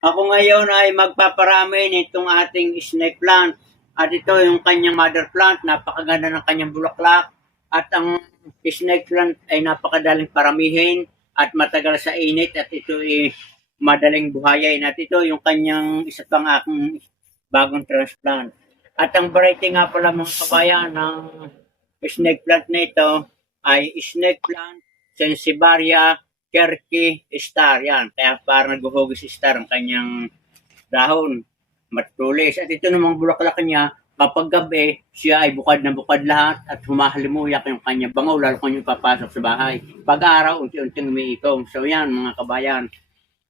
Ako ngayon ay magpaparami nitong ating snake plant. At ito yung kanyang mother plant. Napakaganda ng kanyang bulaklak. At ang snake plant ay napakadaling paramihin at matagal sa init. At ito ay madaling buhayin. At ito yung kanyang isa pang aking bagong transplant. At ang variety nga pala mga kabayan ng snake plant na ito ay snake plant Sensibaria Cherokee Star. Yan. Kaya parang naghuhugis star ang kanyang dahon. Matulis. At ito namang bulaklak niya, kapag gabi, siya ay bukad na bukad lahat at humahalimuyak yung kanyang bangaw, lalo kung yung papasok sa bahay. Pag araw, unti-unting umiikom. So yan, mga kabayan.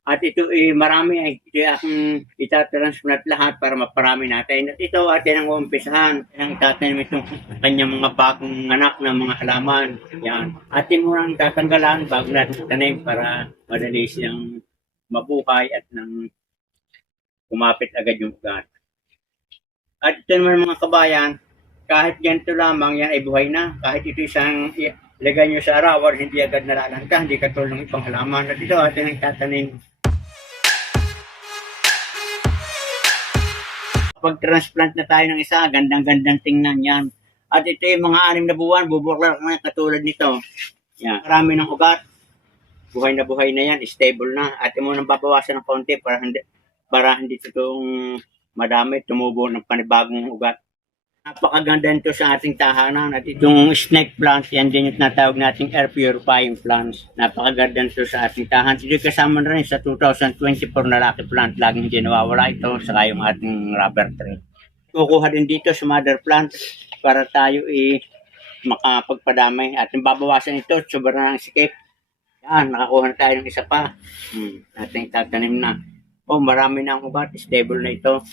At ito marami ay aking itatransplant lahat para maparami natin. At ito atin ang umpisahan. Ang itatanim itong kanyang mga bagong anak ng mga halaman. Yan. Atin mo nang tatanggalan bago natin tanim para madali siyang mabuhay at nang kumapit agad yung ugat. At ito naman mga kabayan, kahit ganito lamang yan ay buhay na. Kahit ito isang ilagay nyo sa arawan, hindi agad nalalanta, hindi katulad ng ibang halaman. At ito atin ang tatanim. Pag transplant na tayo ng isa, gandang-gandang tingnan yan. At ito yung mga 6 na buwan, bubuklak na katulad nito. Yan. Marami ng ugat. Buhay na yan, stable na. At mo nang babawasan ng konti para hindi itong madami, tumubo ng panibagong ugat. Napakaganda nito sa ating tahanan. At itong snake plant, yan din yung tinatawag nating air purifying plants. Napakaganda nito sa ating tahanan. Ito kasama na rin sa 2024 na lucky plant. Laging hindi nawawala ito, saka yung ating rubber tree. Kukuha din dito sa mother plant para tayo makapagpadamay. At yung babawasan ito, sobrang sikip. Yan, nakakuha na tayo ng isa pa. Ating tatanim na. Oh, marami na ang ugat. Stable na ito.